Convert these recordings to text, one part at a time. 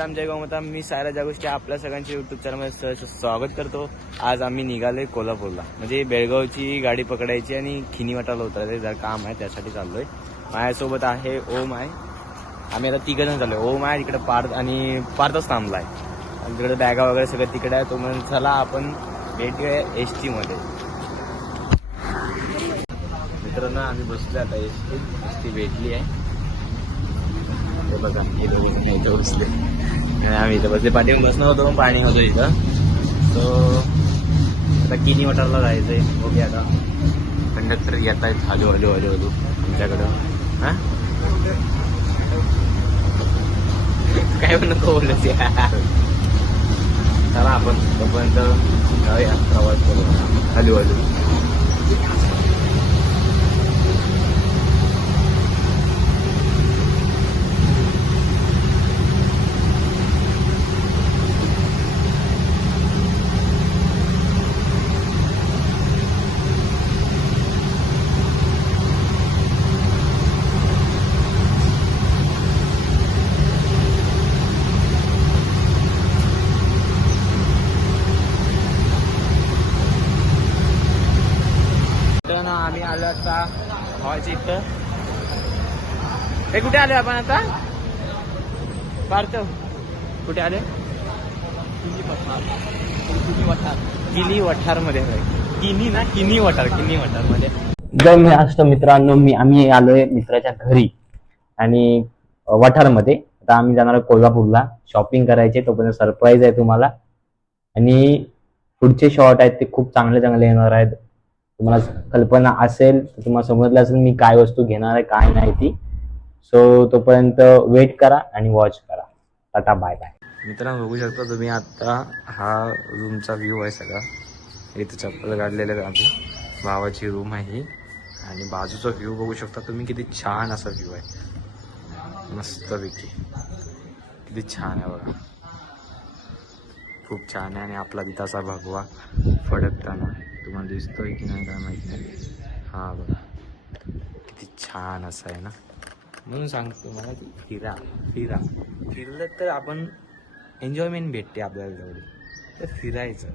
राम जय गोमाता मी सायरा ज्या गोष्टी आपल्या सगळ्यांच्या युट्यूब चॅनलमध्ये स्वागत करतो. आज आम्ही निघालोय कोल्हापूरला. म्हणजे बेळगावची गाडी पकडायची आणि खिनी वाटायला उतरायचं. जर काम आहे त्यासाठी चाललोय. माझ्यासोबत आहे ओम आहे. आम्ही आता तिघं जण चाललोय. ओम आहे तिकडे पार्थ आणि पार्थच थांबलाय. आणि तिकडे बॅगा वगैरे सगळं तिकडे आहे. तो म्हणून चला आपण भेटूया एसमध्ये. मित्रांनो आम्ही बसलो आता एस टी एस टी भेटली आहे. बघा हे दोघं इथं बसले. आम्ही इथं बसले. पाठीवर बसणार होतो पण पाणी होतं इथं. तो आता किनी वॉटरला जायचंय. ओके आता. कंडक्टर येत आहेत. हलू हलू हलू हलू आमच्याकडं. हा? काय पण नको बोलत चला आपण तोपर्यंत जाऊया. प्रवास करू हलू हलू तर ना आम्ही आलो आता. व्हायचं इथं. हे कुठे आले आपण आता? पार्थ. कुठे आले? किनी वठारमध्ये किनी ना किनी वठार किनी वठारमध्ये जय महाराष्ट्र मित्रांनो मी आम्ही आलोय मित्राच्या घरी आणि वठारमध्ये. आता आम्ही जाणार कोल्हापूरला. शॉपिंग करायचे तोपर्यंत सरप्राईज आहे तुम्हाला. आणि पुढचे शॉर्ट आहेत ते खूप चांगले चांगले येणार आहेत. तुम्हाला कल्पना असेल तर तुम्हाला समजलं असेल मी काय वस्तू घेणार आहे काय नाही ती. सो तोपर्यंत वेट करा आणि वॉच करा. टाटा बाय बाय मित्रांनो बघू शकता तुम्ही आता हा रूमचा व्ह्यू आहे सगळा. इथं चप्पल काढलेलं आहे भावाची रूम आहे ही. आणि बाजूचा व्ह्यू बघू शकता तुम्ही किती छान असा व्ह्यू आहे. मस्तपैकी. किती छान आहे बघा. खूप छान आहे आणि आपला तिथाचा भगवा फडकताना. तुम्हाला दिसतोय की नाही काय माहिती नाही. हा बघा. किती छान असं आहे ना? म्हणून सांगतो मला की फिरा फिरा. फिरलं तर आपण एन्जॉयमेंट भेटते आपल्याला तेवढी. तर फिरायचं.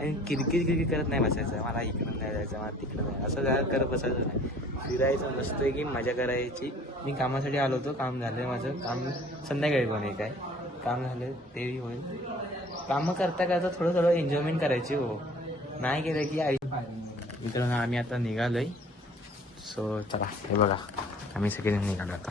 आणि किरकिर किरकिर करत नाही बसायचं. मला इकडं नाही जायचं मला तिकडं नाही. असं जायला करत बसायचं नाही. फिरायचं आहे की मजा करायची. मी कामासाठी आलो होतो. काम झालं माझं. काम संध्याकाळी पण एक आहे. काम झालं तेही होईल. कामं करता करता थोडं थोडं एन्जॉयमेंट करायची हो. नाही केलं की आई. मित्रांनो आम्ही आता निघालोय. सो चला हे बघा. आम्ही सगळेजण निघालो आता.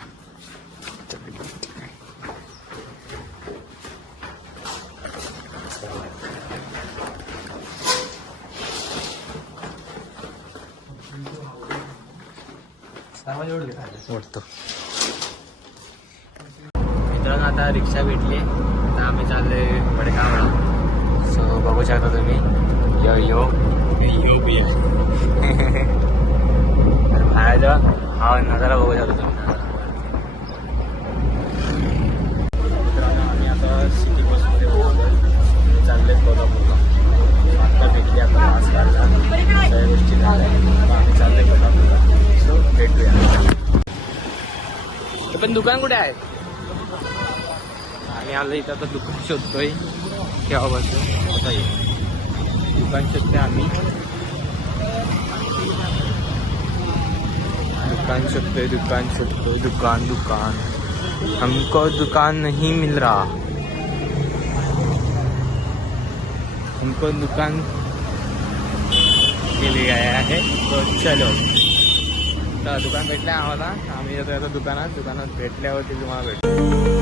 ओढतो. मित्रांनो आता रिक्षा भेटली. आता आम्ही चाललोय वडगावला. सो बघू शकता तुम्ही. यो यो यो बी आहे तर बाहेरचा हा नजारा बघू शकता तुम्ही. मित्रांनो आम्ही आता सिटी बसमध्ये बसलोय चाललोय कोल्हापूरला. आता भेटली आता मास्क काढला सगळ्या गोष्टी झाल्या. आम्ही कोल्हापूरला. सो भेटूया. पण दुकान कुठे आहे? आम्ही आलो इथं आता दुकान शोधतोय. केव्हापासून? आता ये दुकान शोधतोय आम्ही. दुकान शोधतोय दुकान शोधतोय दुकान दुकान. हमको दुकान नहीं मिल रहा. हमको दुकान मिल गया है तो चलो. तर दुकान भेटलं आम्हाला. आम्ही येतो आता दुकानात. दुकानात भेटल्यावरती तुम्हाला भेट.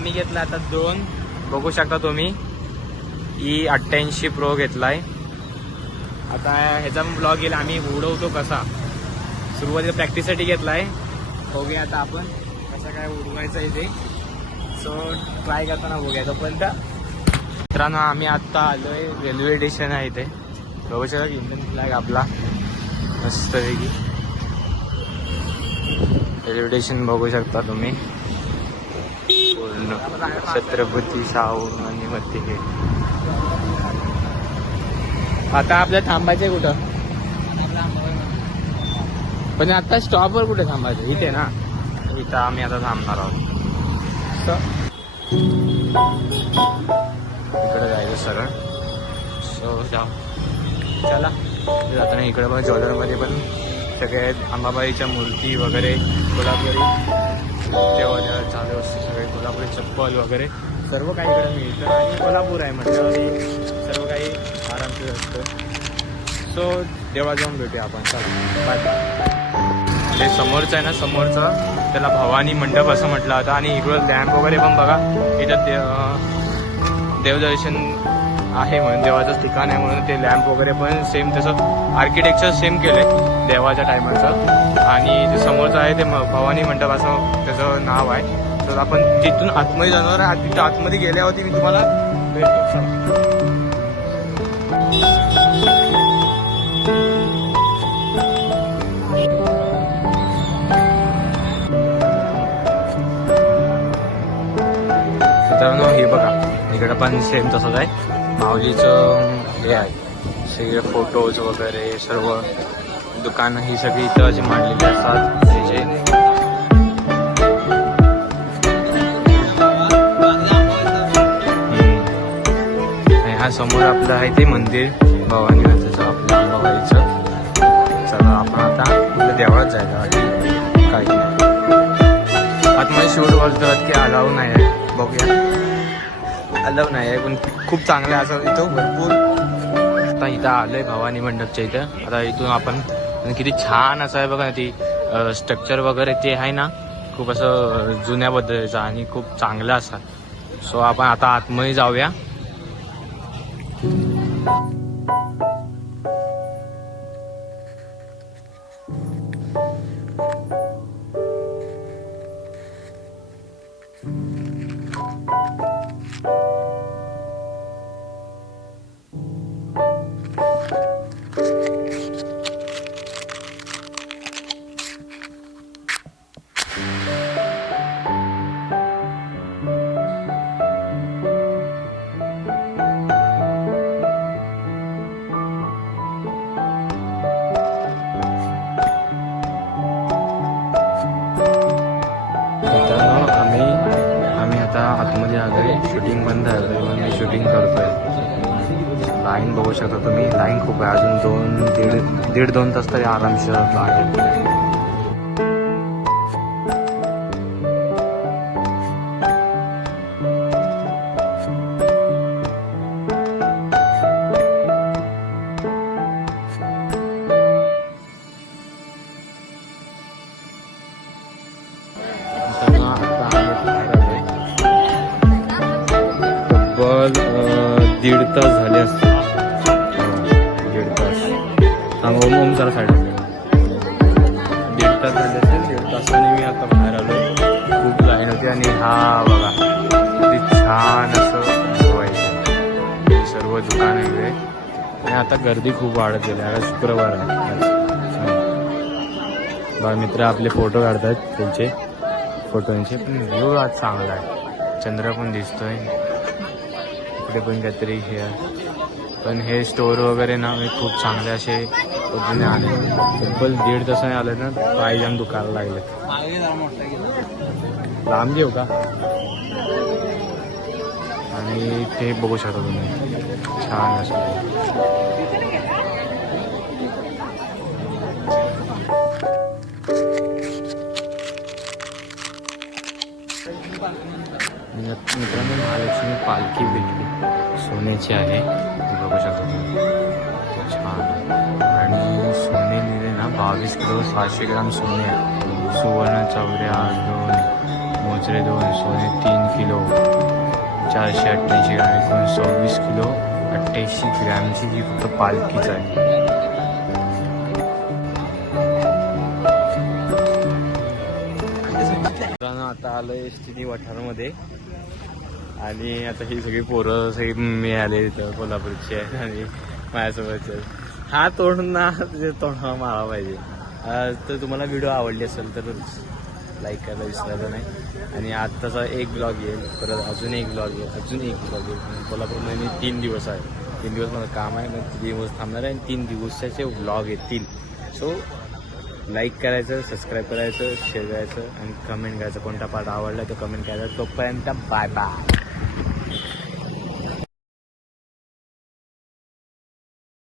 आम्ही घेतला आता दोन. बघू शकता तुम्ही. ई अठ्ठ्याऐंशी प्रो घेतलाय. आता ह्याचा ब्लॉग येईल. आम्ही उडवतो कसा? सुरुवातीला प्रॅक्टिससाठी घेतलाय. बघूया आता आपण कसं काय उडवायचं आहे ते. सो ट्राय करताना बघूया तोपर्यंत. मित्रांनो आम्ही आत्ता आलोय रेल्वे स्टेशन आहे इथे. बघू शकता इंडियन फ्लॅग आपला. मस्तपैकी. रेल्वे स्टेशन बघू शकता तुम्ही. पूर्ण छत्रपती शाहू आणि मध्ये हे आता आपल्या थांबायचंय कुठं? पण आता स्टॉपवर कुठे थांबायचं? इथे ना? इथं आम्ही आता थांबणार आहोत. इकडे जायचं सरळ. सो जाऊ. चला. जाताना इकडे पण ज्वेलरमध्ये पण सगळे आंबाबाईच्या मूर्ती वगैरे कोल्हापुरी. तेव्हा चालू असते सगळे कोल्हापुरी चप्पल वगैरे सर्व काही इकडे मिळतं. आणि कोल्हापूर आहे म्हटल्यावर सर्व काही आरामशीर असतं. सो देवा जाऊन भेटूया आपण. चालू बाय समोरचं आहे ना समोरचा त्याला भवानी मंडप असं म्हटलं होतं आणि इकडं लॅम्प वगैरे पण बघा. इथं देव देवदर्शन आहे म्हणून देवाचं ठिकाण आहे म्हणून ते लॅम्प वगैरे पण सेम तसं आर्किटेक्चर सेम केले देवाच्या टायमाचं आणि जे समोरचं आहे ते भवानी मंडप असं त्याचं नाव आहे. तर आपण तिथून आतमध्ये जाणार आहे तिथं आतमध्ये गेल्यावरती मी तुम्हाला भेटतो. मित्रांनो हे बघा. इकडं पण सेम तसंच आहे. माऊलीचं हे आहे. सगळे फोटोज वगैरे सर्व दुकानं ही सगळी इथं अशी मांडलेली असतात. त्याचे हा समोर आपलं आहे ते मंदिर भवानी मातेचं आपलं अंबाबाईचं. चला आपण आता आपल्या देवळात जायला आणि काय आतमध्ये शूट बोलतात की अलाव नाही आहे. बघूया. अलाव नाही आहे पण खूप चांगलं आहे असं इथं भरपूर। आता इथं आलोय भवानी मंडपच्या इथं. आता इथून आपण किती छान असं आहे बघा ना ती स्ट्रक्चर वगैरे ते आहे ना खूप असं जुन्या पद्धतीचं आणि खूप चांगलं असं. सो आपण आता आतमध्ये जाऊया. आ गए शूटिंग बंद आहे. तरी पण मी शूटिंग करतोय. लाईन बघू शकता तुम्ही. लाईन खूप आहे. अजून दोन दीड दीड दोन तास तरी आरामशीर आहे. दीड तास झाले असते दीड तास. हा ओम ओम जरा साईड दीड तास झाले असेल दीड तासाने मी आता बाहेर आलो खूप लाईन होती आणि हा बघा किती छान असं हो व्हायचं सर्व दुकान वगैरे आणि आता गर्दी खूप वाढत गेली आता शुक्रवार आहे. बघा मित्र आपले फोटो काढतात त्यांचे. फोटोंचे पण व्ह्यू आज चांगला आहे. चंद्र पण दिसतोय. कपडे पण काहीतरी हे पण हे स्टोर वगैरे ना मी खूप चांगले असे पद्धतीने आले. तब्बल दीड तासाने आले ना पाय जाम दुखायला लागले. लांब घेऊ का? आणि ते बघू शकता तुम्ही. छान असं. मित्र- मित्रांनो महालक्ष्मी पालखी भेटली. सोन्याची आहे. बघू शकता तुम्ही. छान. आणि सोने लिहिले ना बावीस किलो सहाशे ग्राम सोने. सुवर्ण चौऱ्या दोन मोजरे दोन सोने तीन किलो. चारशे अठ्ठ्याऐंशी ग्राम एकूण सव्वीस किलो. अठ्ठ्याऐंशी ग्रॅमची जी फक्त पालखीच आहे. मित्रांनो आता आलोय स्थिती वठारमध्ये. आणि आता ही सगळी पोरं सगळी मिळाले इथं कोल्हापूरची आहे आणि माझ्यासोबतचे हा तोंड ना तुझे तोंड मारा पाहिजे. तर तुम्हाला व्हिडिओ आवडली असेल तर लाईक करायला विसरायचं नाही. आणि आत्ताचा एक ब्लॉग येईल परत अजून एक ब्लॉग येईल अजून एक ब्लॉग येईल. कोल्हापूरमध्ये मी तीन दिवस आहे. तीन दिवस मला काम आहे मग तीन दिवस थांबणार आहे आणि तीन दिवसाचे ब्लॉग येतील. सो लाईक करायचं सबस्क्राईब करायचं शेअर करायचं आणि कमेंट करायचं. कोणता पार्ट आवडला तो कमेंट करायचा. तोपर्यंत बाय बाय